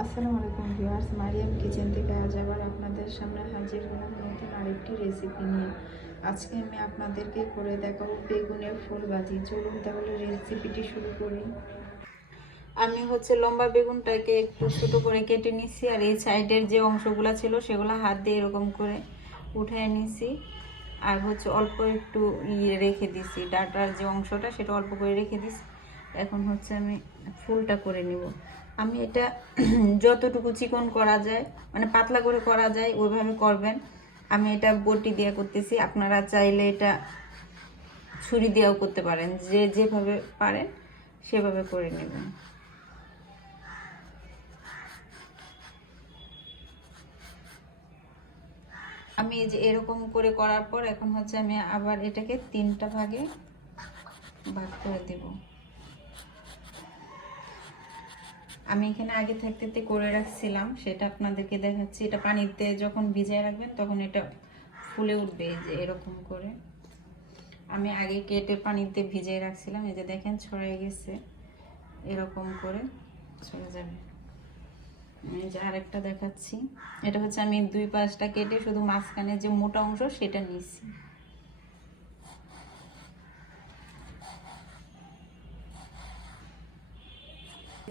আসসালামু আলাইকুম viewers, Mariam kitchen থেকে আজ আবার আপনাদের সামনে হাজির হলাম নতুন আরেকটি রেসিপি নিয়ে। আজকে আমি আপনাদেরকে করে দেখাবো বেগুনের ফুল ভাজি। চলুন তাহলে রেসিপিটি শুরু করি। আমি লম্বা বেগুনটাকে একটু ছোট করে কেটে নিচ্ছি, আর এই সাইডের যে অংশগুলো ছিল সেগুলো হাত দিয়ে এরকম করে উঠায় নিছি। আর অল্প একটু রেখে দিছি, ডাটার যে অংশটা সেটা অল্প করে রেখে দিছি। এখন আমি ফুলটা করে নিব। আমি এটা যতটুকু চিকন করা যায়, মানে পাতলা করে করা যায় ওইভাবে করবেন। আমি এটা বটি দিয়ে করতেছি, আপনারা চাইলে এটা ছুরি দিয়েও করতে পারেন, যে যেভাবে পারেন সেভাবে করে নেবেন। আমি এই যে এরকম করে করার পর এখন আমি আবার এটাকে 3টা ভাগে ভাগ করে দেব। আমি এখানে আগে থাকতে করে রাখছিলাম, সেটা আপনাদেরকে দেখাচ্ছি। এটা পানিতে যখন ভিজিয়ে রাখবেন তখন এটা ফুলে উঠবে, এই যে এরকম করে। আমি আগে কেটে পানিতে ভিজিয়ে রাখছিলাম, এই যে দেখেন ছড়াই গেছে, এরকম করে চলে যাবে। এই যে আরেকটা দেখাচ্ছি। এটা আমি 2 পাশটা কেটে শুধু মাঝখানে যে মোটা অংশ সেটা নিচ্ছি।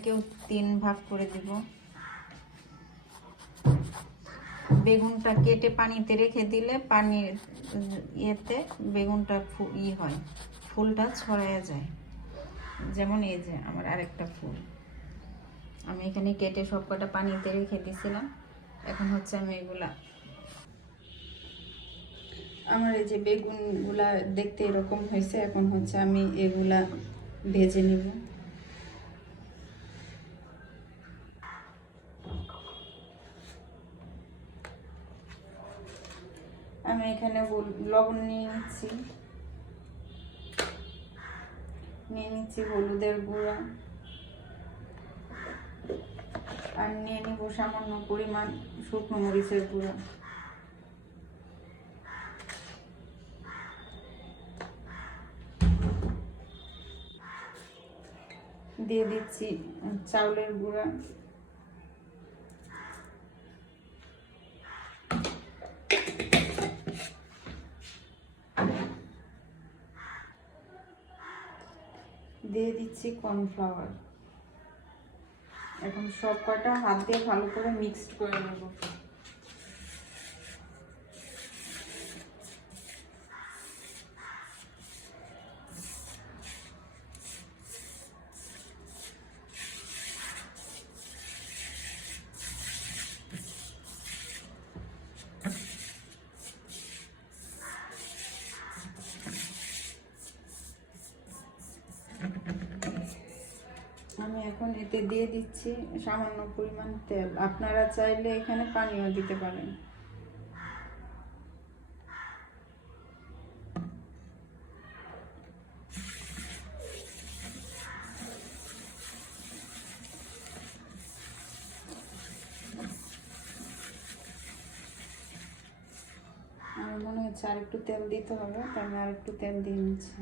কেউ 3 ভাগ করে দিব। বেগুনটা কেটে পানিতে রেখে দিলে পানির ইয়েতে বেগুনটা হয়, ফুলটা ছড়ায় যায়। যেমন এই যে আমার আরেকটা ফুল আমি এখানে কেটে সবকটা পানিতে রেখে দিয়েছিলাম। এখন আমি এগুলা, আমার এই যে বেগুনগুলা দেখতে এরকম হয়েছে। এখন আমি এগুলা ভেজে নিব। আমি এখানে লবণ নিয়ে নিচ্ছি হলুদের গুঁড়া, আর নিয়ে নিব সামান্য পরিমাণ শুকনো মরিচের গুঁড়া। দিয়ে দিচ্ছি চাউলের গুঁড়া, দিয়ে দিচ্ছি কর্নফ্লাওয়ার। এখন সব কটা হাত দিয়ে ভালো করে মিক্সড করে নেব। আমি এখন এতে দিয়ে দিচ্ছি সামান্য পরিমাণ তেল। আপনারা চাইলে এখানে পানিও দিতে পারেন। আমার মনে হচ্ছে আর একটু তেল দিতে হবে, তাই আমি আর একটু তেল দিয়ে নিচ্ছি।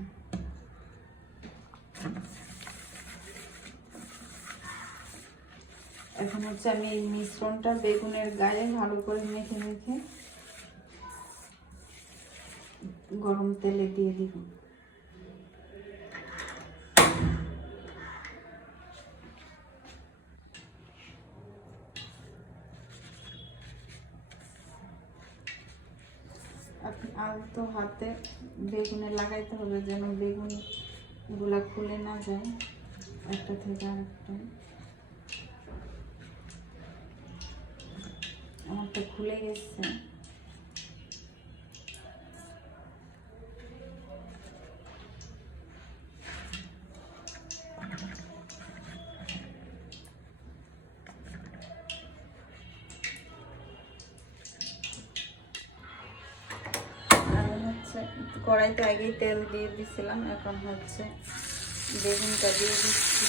এখন আমি এই মিশ্রণটা বেগুনের গায়ে ভালো করে মেখে গরম তেলে দিয়ে দিব। আলতো হাতে বেগুনে লাগাইতে হবে, যেন বেগুন গুলা খুলে না যায় একটা থেকে আরেকটা। আমারটা খুলে গেছে। কড়াইতে আগেই তেল দিয়ে দিছিলাম, এখন বেগুনটা দিয়ে দিচ্ছি।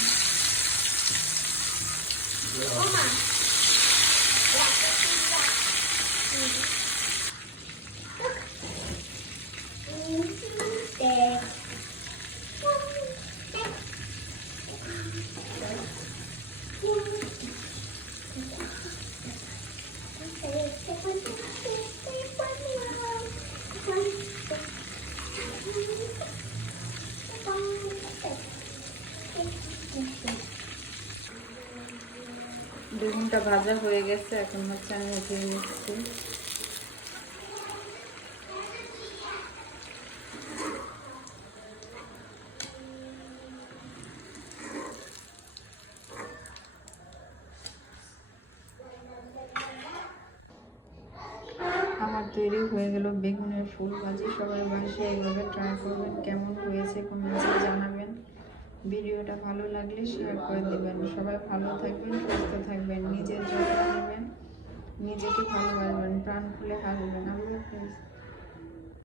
বেগুনটা ভাজা হয়ে গেছে, এখন হচ্ছে আমি উঠিয়ে নিচ্ছি। আমার তৈরি হয়ে গেল বেগুনের ফুল ভাজি। সবাই বাসায় এইভাবে ট্রাই করবেন, কেমন হয়েছে কমেন্টসে জানাবেন। ভিডিওটা ভালো লাগলে শেয়ার করে দেবেন। সবাই ভালো থাকবেন, সুস্থ থাকবেন, নিজের যত্ন নেবেন, নিজেকে ভালোবাসবেন, প্রাণ খুলে হাসবেন। আল্লাহ হাফেজ।